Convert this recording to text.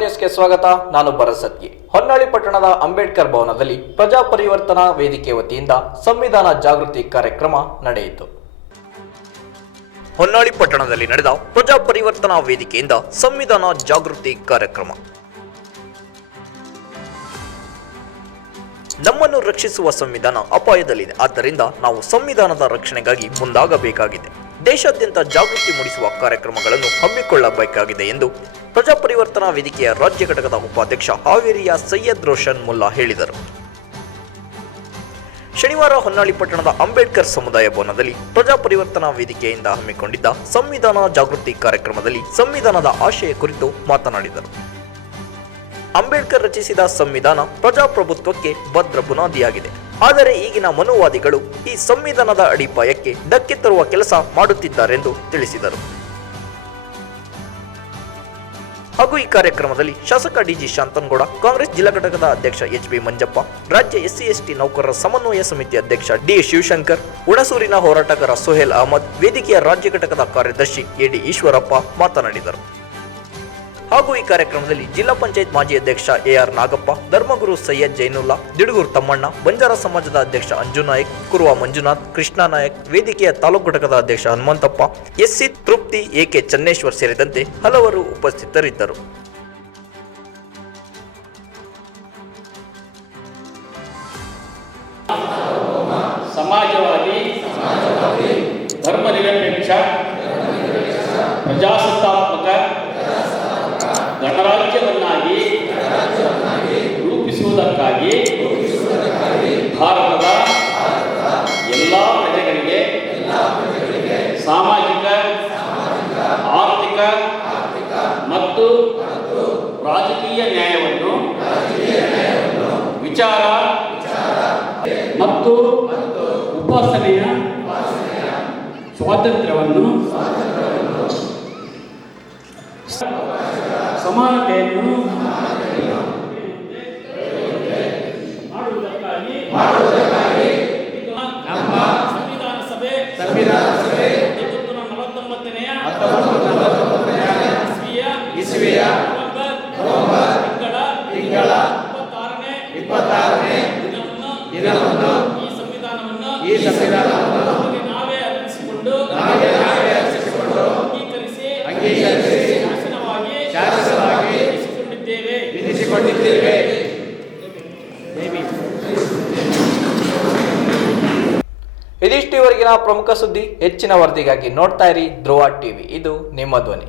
ನ್ಯೂಸ್ಗೆ ಸ್ವಾಗತ, ನಾನು ಭರಸತ್ಗಿ ಹೊನ್ನಾಳಿ ಪಟ್ಟಣದ ಅಂಬೇಡ್ಕರ್ ಭವನದಲ್ಲಿ ಪ್ರಜಾ ಪರಿವರ್ತನಾ ವೇದಿಕೆ ವತಿಯಿಂದ ಸಂವಿಧಾನ ಜಾಗೃತಿ ಕಾರ್ಯಕ್ರಮ ನಡೆಯಿತು. ಹೊನ್ನಾಳಿ ಪಟ್ಟಣದಲ್ಲಿ ನಡೆದ ಪ್ರಜಾ ಪರಿವರ್ತನಾ ವೇದಿಕೆಯಿಂದ ಸಂವಿಧಾನ ಜಾಗೃತಿ ಕಾರ್ಯಕ್ರಮ. ನಮ್ಮನ್ನು ರಕ್ಷಿಸುವ ಸಂವಿಧಾನ ಅಪಾಯದಲ್ಲಿದೆ. ಆದ್ದರಿಂದ ನಾವು ಸಂವಿಧಾನದ ರಕ್ಷಣೆಗಾಗಿ ಮುಂದಾಗಬೇಕಾಗಿದೆ. ದೇಶಾದ್ಯಂತ ಜಾಗೃತಿ ಮೂಡಿಸುವ ಕಾರ್ಯಕ್ರಮಗಳನ್ನು ಹಮ್ಮಿಕೊಳ್ಳಬೇಕಾಗಿದೆ ಎಂದು ಪ್ರಜಾ ಪರಿವರ್ತನಾ ವೇದಿಕೆಯ ರಾಜ್ಯ ಘಟಕದ ಉಪಾಧ್ಯಕ್ಷ ಹಾವೇರಿಯ ಸೈಯದ್ ರೋಷನ್ ಮುಲ್ಲಾ ಹೇಳಿದರು. ಶನಿವಾರ ಹೊನ್ನಾಳಿ ಪಟ್ಟಣದ ಅಂಬೇಡ್ಕರ್ ಸಮುದಾಯ ಭವನದಲ್ಲಿ ಪ್ರಜಾ ಪರಿವರ್ತನಾ ವೇದಿಕೆಯಿಂದ ಹಮ್ಮಿಕೊಂಡಿದ್ದ ಸಂವಿಧಾನ ಜಾಗೃತಿ ಕಾರ್ಯಕ್ರಮದಲ್ಲಿ ಸಂವಿಧಾನದ ಆಶಯ ಕುರಿತು ಮಾತನಾಡಿದರು. ಅಂಬೇಡ್ಕರ್ ರಚಿಸಿದ ಸಂವಿಧಾನ ಪ್ರಜಾಪ್ರಭುತ್ವಕ್ಕೆ ಭದ್ರ ಬುನಾದಿಯಾಗಿದೆ. ಆದರೆ ಈಗಿನ ಮನುವಾದಿಗಳು ಈ ಸಂವಿಧಾನದ ಅಡಿಪಾಯಕ್ಕೆ ಧಕ್ಕೆ ತರುವ ಕೆಲಸ ಮಾಡುತ್ತಿದ್ದಾರೆಂದು ತಿಳಿಸಿದರು. ಹಾಗೂ ಈ ಕಾರ್ಯಕ್ರಮದಲ್ಲಿ ಶಾಸಕ ಡಿಜಿ ಶಾಂತನಗೌಡ, ಕಾಂಗ್ರೆಸ್ ಜಿಲ್ಲಾ ಘಟಕದ ಅಧ್ಯಕ್ಷ ಎಚ್ ಬಿ ಮಂಜಪ್ಪ, ರಾಜ್ಯ ಎಸ್ಸಿ ಎಸ್ಟಿ ನೌಕರರ ಸಮನ್ವಯ ಸಮಿತಿ ಅಧ್ಯಕ್ಷ ಡಿ ಶಿವಶಂಕರ್, ಹುಣಸೂರಿನ ಹೋರಾಟಗಾರ ಸೊಹೇಲ್ ಅಹಮದ್, ವೇದಿಕೆಯ ರಾಜ್ಯ ಘಟಕದ ಕಾರ್ಯದರ್ಶಿ ಎಡಿ ಈಶ್ವರಪ್ಪ ಮಾತನಾಡಿದರು. ಹಾಗೂ ಈ ಕಾರ್ಯಕ್ರಮದಲ್ಲಿ ಜಿಲ್ಲಾ ಪಂಚಾಯತ್ ಮಾಜಿ ಅಧ್ಯಕ್ಷ ಎಆರ್ ನಾಗಪ್ಪ, ಧರ್ಮಗುರು ಸೈಯದ್ ಜೈನುಲ್ಲಾ, ದಿಡುಗೂರು ತಮ್ಮಣ್ಣ, ಬಂಜಾರ ಸಮಾಜದ ಅಧ್ಯಕ್ಷ ಅಂಜು ನಾಯಕ್, ಕುರುವ ಮಂಜುನಾಥ್, ಕೃಷ್ಣ ನಾಯಕ್, ವೇದಿಕೆಯ ತಾಲೂಕು ಘಟಕದ ಅಧ್ಯಕ್ಷ Hanumanthappa, SC Trupti, A K Channeshwar ಸೇರಿದಂತೆ ಹಲವರು ಉಪಸ್ಥಿತರಿದ್ದರು. ಸಮಾಜವಾದಿ ಧರ್ಮನಿರಪೇಕ್ಷ ಪ್ರಜಾಸತ್ತಾತ್ಮಕ ವಿಚಾರ. ಮತ್ತು ಉಪಾಸನೆಯ ಸ್ವಾತಂತ್ರ್ಯವನ್ನು ಸಮಾನತೆಯನ್ನು ಸಂವಿಧಾನ ಸಭೆ ದಿನವನ್ನು ಈ ಸಂವಿಧಾನವನ್ನು ಈ ಸಂವಿಧಾನವನ್ನು ನಮಗೆ ನಾವೇ ಅರ್ಪಿಸಿಕೊಂಡು ನಾವೇ ನಾವೇ ಅರ್ಪಿಸಿಕೊಂಡು ಅಂಗೀಕರಿಸಿ ಅಂಗೀಕರಿಸಿ ಶಾಸನವಾಗಿ ಶಾಸನವಾಗಿ ವಿಧಿಸಿಕೊಂಡಿದ್ದೇವೆ. ವಿಧಿಸಿಕೊಂಡಿದ್ದೇವೆ. ಇದಿಷ್ಟು ಇವರೆಗಿನ ಪ್ರಮುಖ ಸುದ್ದಿ ಹೆಚ್ಚಿನ ವರದಿಗಾಗಿ ನೋಡ್ತಾ ಇರಿ ಧ್ರುವ ಟಿವಿ. ಇದು ನಿಮ್ಮ ಧ್ವನಿ.